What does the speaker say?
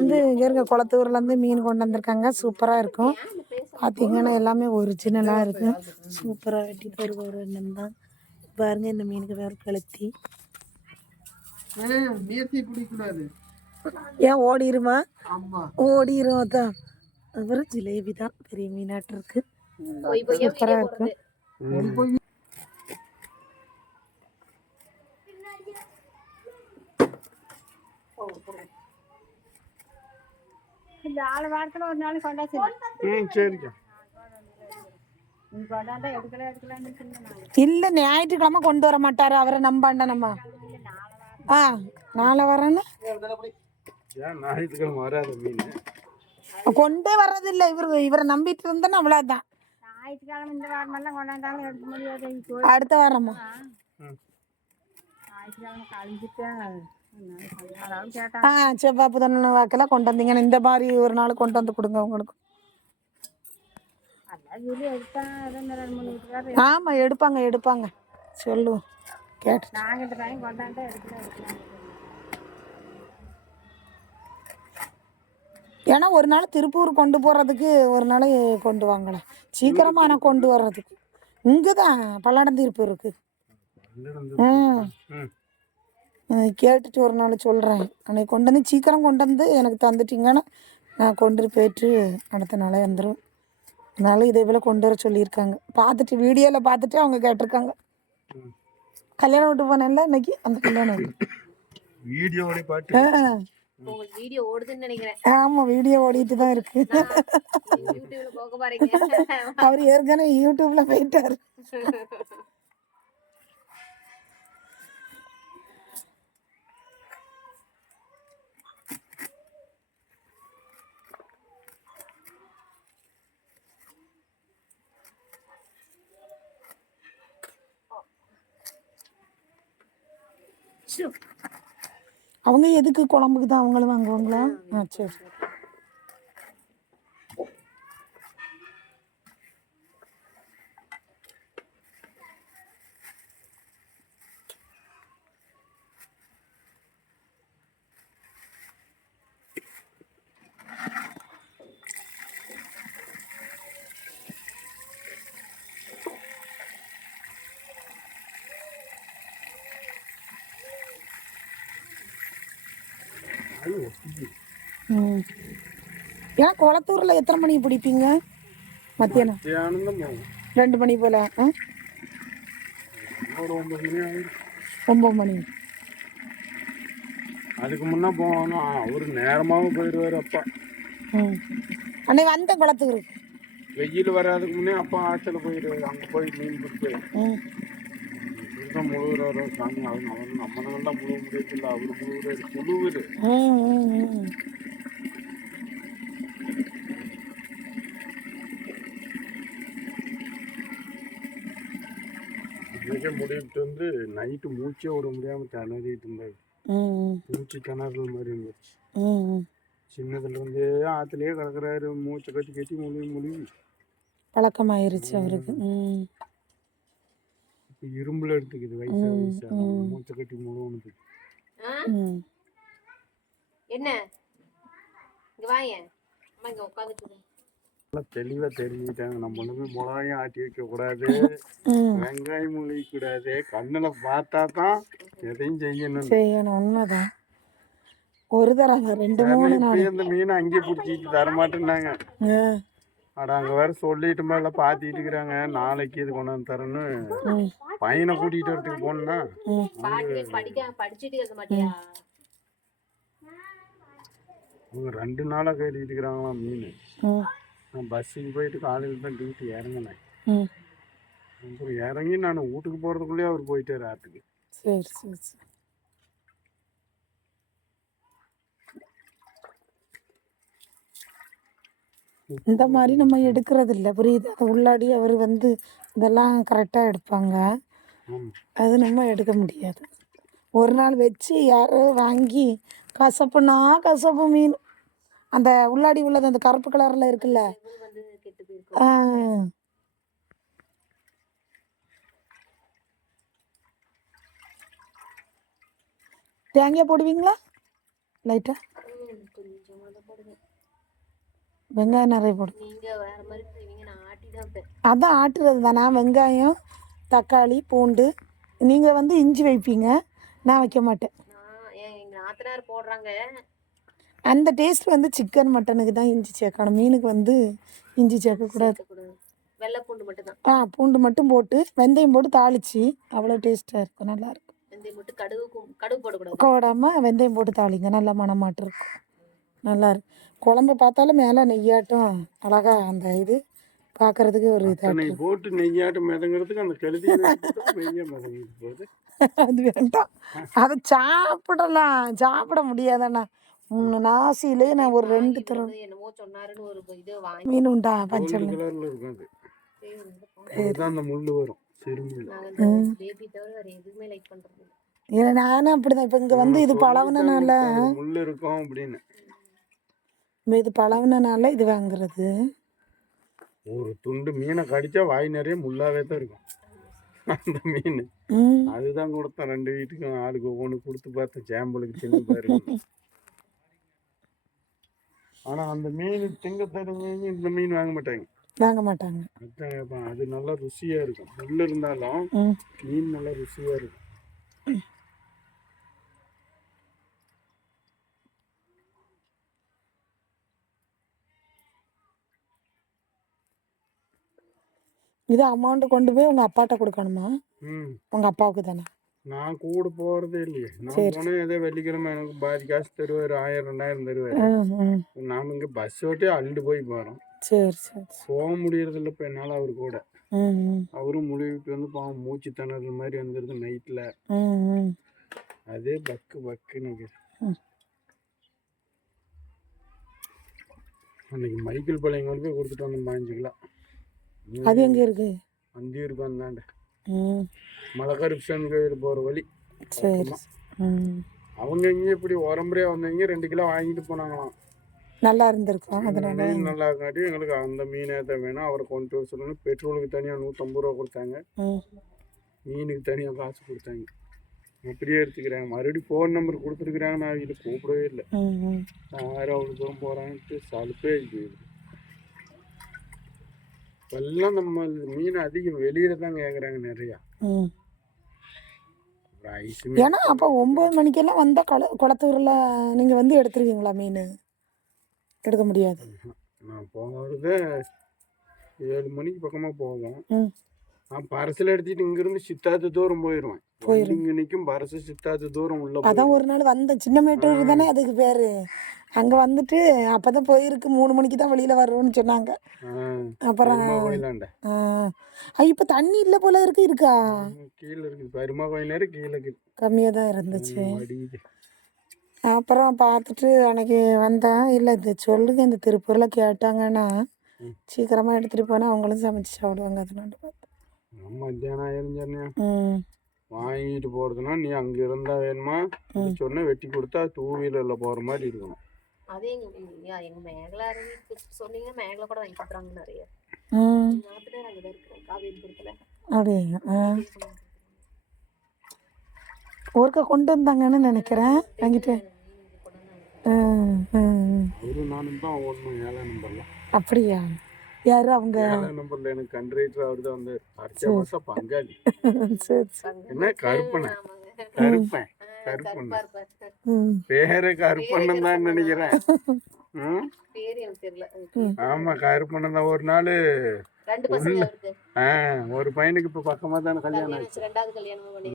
வந்து இங்கே இருக்க குளத்தூர்லேருந்து மீன் கொண்டு வந்திருக்காங்க. சூப்பராக இருக்கும். பார்த்தீங்கன்னா எல்லாமே ஒரிஜினலாக இருக்கும் சூப்பராக வெட்டி தருவ ஒரு எண்ணம் தான் பாருங்க இந்த மீனுக்கு வேறு கழுத்தி ஏன் ஓடிருமா? ஓடிரும் அதான். அப்புறம் ஜிலேபி தான். பெரிய மீனாட்டு இருக்கு. சூப்பராக இருக்கும். இந்த ஆள் வாரத்தில் ஒரு நாள் கொண்டாச்சு ம் சரிக்கா. இல்லை ஞாயிற்றுக்கிழமை கொண்டு வர மாட்டாரு. அவரை நம்பாண்ட நம்ம. ஆ நாளை வரேன்னு? ஞாயிற்றுக்கிழமை வராத மீன்? கொண்டே வர்றதில்லை. இவர் இவரை நம்பிட்டு இருந்தேன்னு அவ்வளோதான் அடுத்த வாரம்மா ஞாயிற்றுக்கிழமை கழிஞ்சிட்டேன். ஆ செவ்வாய் புதன் வாக்கெல்லாம் கொண்டு வந்தீங்கன்னு இந்த மாதிரி ஒரு நாள் கொண்டு வந்து கொடுங்க உங்களுக்கு ஆமாம் எடுப்பாங்க எடுப்பாங்க சொல்லுவோம் கேட்டு ஏன்னா ஒரு நாள் திருப்பூர் கொண்டு போகிறதுக்கு ஒரு நாள் கொண்டு வாங்கலாம் சீக்கிரமாக ஆனால் கொண்டு வர்றதுக்கு இங்கே தான் பல்லடம் திருப்பூர் இருக்குது ம் கேட்டுட்டு ஒரு நாள் சொல்கிறேன் அன்னைக்கு கொண்டு வந்து சீக்கிரம் கொண்டு வந்து எனக்கு தந்துட்டீங்கன்னா நான் கொண்டு போயிட்டு அடுத்த நாளே வந்துடும் அதனால இதே போல் கொண்டு வர சொல்லியிருக்காங்க. பார்த்துட்டு வீடியோவில் பார்த்துட்டு அவங்க கேட்டிருக்காங்க. கல்யாணம் விட்டு போனேன்ல இன்னைக்கு? அந்த கல்யாணம் வீடு. வீடியோவோட பாட்டு. வீடியோ ஓடுதுன்னு நினைக்கிறேன். ஆமாம் வீடியோ ஓடிட்டு தான் இருக்கு. அவர் ஏற்கனவே யூடியூப்ல போயிட்டாரு. அவங்க எதுக்கு குழம்புக்கு தான் அவங்களும் வாங்குவாங்களா? ஆ சரி. ம். ஏன் குளத்தூரில் எத்தனை மணிக்கு பிடிப்பீங்க? மத்தியானம்? ரெண்டு மணி போல் ஆ? ஒரு மணி ஆகும் ஒம்பது மணி. அதுக்கு முன்னே போகணும். அவர் நேரமாகவும் போயிடுவார் அப்பா. ம். அன்னைக்கு வந்த குளத்தூருக்கு வெயில் வராதுக்கு முன்னே அப்பா ஆற்றுல போயிடுவார். அங்கே போய் மீன் ம். இப்படிதான் முழுகுறாரோ சாமி அவன் அவன் நம்மளால முழுக முடியதில்ல அவரு முழுகுறாரு முழுகுது ம் ம் ம் இன்னைக்கே முடிவிட்டு வந்து நைட்டு மூச்சே விட முடியாமல் திணறிட்டு இருந்தாரு. மூச்சு திணறல் மாதிரி இருந்துச்சு. சின்னதுல இருந்தே ஆற்றுலயே கிடக்குறாரு. மூச்சை கட்டி கட்டி முழுகி முழுகி பழக்கமாயிருச்சு அவருக்கு. இரும்புல எடுத்துக்குது வயசா வயசா. மூச்சை கட்டி முழுகணுது ம். என்ன? இங்க வாயேன் அம்மா இங்க உட்காந்துட்டு தெளிவா தெரிஞ்சுக்கிட்டாங்க. நம்ம ஒண்ணுமே மிளகாயும் ஆட்டி வைக்க கூடாது. வெங்காயம் முழுக கூடாது. கண்ணுல பார்த்தா தான் எதையும் செய்யணும் செய்யணும். உண்மைதான். ஒரு தடவை ரெண்டு மூணு நாள். இந்த மீனை அங்கேயே பிடிச்சிட்டு தரமாட்டேன்னாங்க. அட அங்க வேற சொல்லிட்டு மேல பாத்திட்டு இருக்கிறாங்க. நாளைக்கு இது கொண்டு வந்து தரேன்னு பையனை கூட்டிட்டு வரதுக்கு போனா அவங்க ரெண்டு நாளா கேட்டுக்கிட்டு இருக்கிறாங்களாம் மீன். நான் பஸ்ஸுக்கு போயிட்டு காலையில் தான் டியூட்டி இறங்கினேன். அப்புறம் இறங்கி நான் வீட்டுக்கு போறதுக்குள்ளேயே அவர் போயிட்டாரு ஆற்றுக்கு சரி சரி சரி. இந்த மாதிரி நம்ம எடுக்கிறது இல்லை புரியுது? அது உள்ளாடி அவர் வந்து இதெல்லாம் கரெக்டாக எடுப்பாங்க. அது நம்ம எடுக்க முடியாது. ஒரு நாள் வச்சு யாரோ வாங்கி கசப்புனா கசப்பு மீன். அந்த உள்ளாடி உள்ளது அந்த கருப்பு கலரில் இருக்குல்ல. ஆ. தேங்காய் போடுவீங்களா? லைட்டாக ம், கொஞ்சம் கொஞ்சமா தான் போடுவேன் வெங்காயம் நிறைய போடும் அதான் ஆட்டுறது தானா. வெங்காயம் தக்காளி பூண்டு நீங்கள் வந்து இஞ்சி வைப்பீங்க. நான் வைக்க மாட்டேன். போடுறாங்க. அந்த டேஸ்ட் வந்து சிக்கன் மட்டனுக்கு தான் இஞ்சி சேர்க்கணும். மீனுக்கு வந்து இஞ்சி சேர்க்கக்கூடாது. வெள்ளை பூண்டு மட்டும் தான் ஆ பூண்டு மட்டும் போட்டு வெந்தயம் போட்டு தாளித்து அவ்வளோ டேஸ்ட்டாக இருக்கும். நல்லாயிருக்கும் வெந்தயம் மட்டும் கடுகு கடுகு போடக்கூடாது. கோடாமல் வெந்தயம் போட்டு தாளிங்க. நல்லா மணமாட்டு இருக்கும். நல்லா இருக்கும் குழம்பு பார்த்தாலும் மேலே நெய்யாட்டம் அழகா அந்த இது பார்க்கறதுக்கு ஒரு இதாக போட்டு நெய்யாட்டம் மிதங்கிறதுக்கு அந்த மிதங்கிட்டு போகுது அது வேண்டாம். அதை சாப்பிடலாம் சாப்பிட முடியாதண்ணா. மூணு நாசிலே நான் ஒரு ரெண்டு தரம் வந்து என்னமோ சொன்னாருன்னு ஒரு இது வாங்கி மீன். உண்டா ஏன்னா நானும் அப்படிதான். இப்போ இங்கே வந்து இது பழகுனனால முள்ளு இருக்கும் அப்படின்னு. இது பழகுனனால இது வாங்குறது. ஒரு துண்டு மீனை கடிச்சா வாய் நிறைய முள்ளாவே தான் இருக்கும். அந்த மீன். அதுதான் கொடுத்தேன். ரெண்டு வீட்டுக்கும் ஆளுக்கு ஒவ்வொன்று கொடுத்து பார்த்தேன். சாம்பிளுக்கு தின்னு பாருங்க ஆனா அந்த மீன் திங்க தர மீன் இந்த மீன் வாங்க மாட்டாங்க. வாங்க மாட்டாங்க. அது நல்லா ருசியா இருக்கும். முள் இருந்தாலும் மீன் நல்லா ருசியா இருக்கும். இது அமௌண்ட் கொண்டு போய் உங்கள் அப்பாட்ட கொடுக்கணுமா? ம். உங்கள் அப்பாவுக்கு தானே? நான் கூட போறதே இல்லையே. நான். போனேன் ஏதோ வெள்ளிக்கிழமை எனக்கு பாதி காசு தருவார் ஆயிரம் ரெண்டாயிரம் தருவார். நாம இங்க பஸ் ஓட்டி அள்ளிட்டு போய் போறோம். சரி சரி. போக முடியறதில்ல இப்போ என்னால் அவர் கூட. அவரும் முழுவிட்டு வந்து பாவம் மூச்சு திணறல் மாதிரி ம் ம். அதே பக்கு பக்குன்னு. அன்னைக்கு மைக்கேல் போய் கொடுத்துட்டு வந்தோம் பாஞ்சு கிலோ அது எங்கே இருக்கு? அந்தி இருக்கும் அந்தாண்ட. ம். மலக்கருப்சன் கோயில் போகிற வழி. சரி அவங்க இங்கே இப்படி உரம்பரையா வந்தவங்க ரெண்டு கிலோ வாங்கிட்டு போனாங்களாம். நல்லா இருந்திருக்கும் அதனால. நல்லா காட்டி எங்களுக்கு அந்த மீனே தான் வேணும். அவரை கொண்டு வர சொல்லணும். பெட்ரோலுக்கு தனியாக நூற்றம்பது ரூபா கொடுத்தாங்க. மீனுக்கு தனியாக காசு கொடுத்தாங்க. அப்படியே எடுத்துக்கிறாங்க. மறுபடியும் ஃபோன் நம்பர் கொடுத்துருக்குறாங்க. நான் அவங்கள கூப்பிடவே இல்லை. நான் வேறு அவ்வளோ தூரம் போகிறான்ட்டு சலுப்பே போயிடுது இப்பெல்லாம் நம்ம மீன் அதிகம் வெளியில தான் கேட்குறாங்க நிறையா. ஏன்னா அப்போ ஒம்பது மணிக்கெல்லாம் வந்தால் குள குளத்தூரில் நீங்கள் வந்து எடுத்துருவீங்களா மீன்? எடுக்க முடியாது. நான் போகிறது ஏழு மணிக்கு பக்கமாக போவோம். நான் பரசல் எடுத்துட்டு இங்கிருந்து சித்தாத்து தூரம் போயிடுவேன் போயிரும். இங்கே நிற்கும் பரசு சித்தாத்து தூரம் உள்ள அதான் ஒரு நாள் வந்த சின்ன மேட்டூர் தானே அதுக்கு பேர் அங்கே வந்துட்டு அப்போ தான் போயிருக்கு மூணு மணிக்கு தான் வெளியில் வர்றோம்னு சொன்னாங்க அப்புறம் இப்போ தண்ணி இல்லை போல இருக்கு இருக்கா கீழே இருக்குது பெருமா கோயில் கீழே கம்மியாக தான் இருந்துச்சு அப்புறம் பார்த்துட்டு அன்னைக்கு வந்தேன் இல்லை இது சொல்லுங்க இந்த திருப்பூரில் கேட்டாங்கன்னா. சீக்கிரமாக எடுத்துகிட்டு போனால் அவங்களும் சமைச்சு சாப்பிடுவாங்க அதனால மத்தியானம் ஆயிரும் சொன்னியா ம். வாங்கிட்டு போகிறதுனா நீ அங்கே இருந்தா வேணுமா? சொன்ன வெட்டி கொடுத்தா டூ வீலரில் போகிற மாதிரி இருக்கணும். அதே எங்க எங்க மேகலா சொன்னீங்கன்னா மேகலா கூட வாங்கி கொடுக்குறாங்க நிறைய. ஒருக்கா கொண்டு வந்தாங்கன்னு நினைக்கிறேன். வாங்கிட்டு. அப்படியா? யாரு அவங்க? நம்பரில் எனக்கு கண்ட்ரேட்டர் அவர் தான் வந்து அர்ச்சா மாசம் பங்காளி. சரி சரி. என்ன? கருப்பனை. கருப்பன் கருப்பன் பேரு கருப்பண்ணன் தான் நினைக்கிறேன். ம்? பேரு எனக்கு தெரியல. ஆமா கருப்பண்ணன் தான். ஒரு நாள் ஒரு பையனுக்கு இப்போ பக்கமாக தானே கல்யாணம் ஆச்சு, ரெண்டாவது கல்யாணம் பண்ணி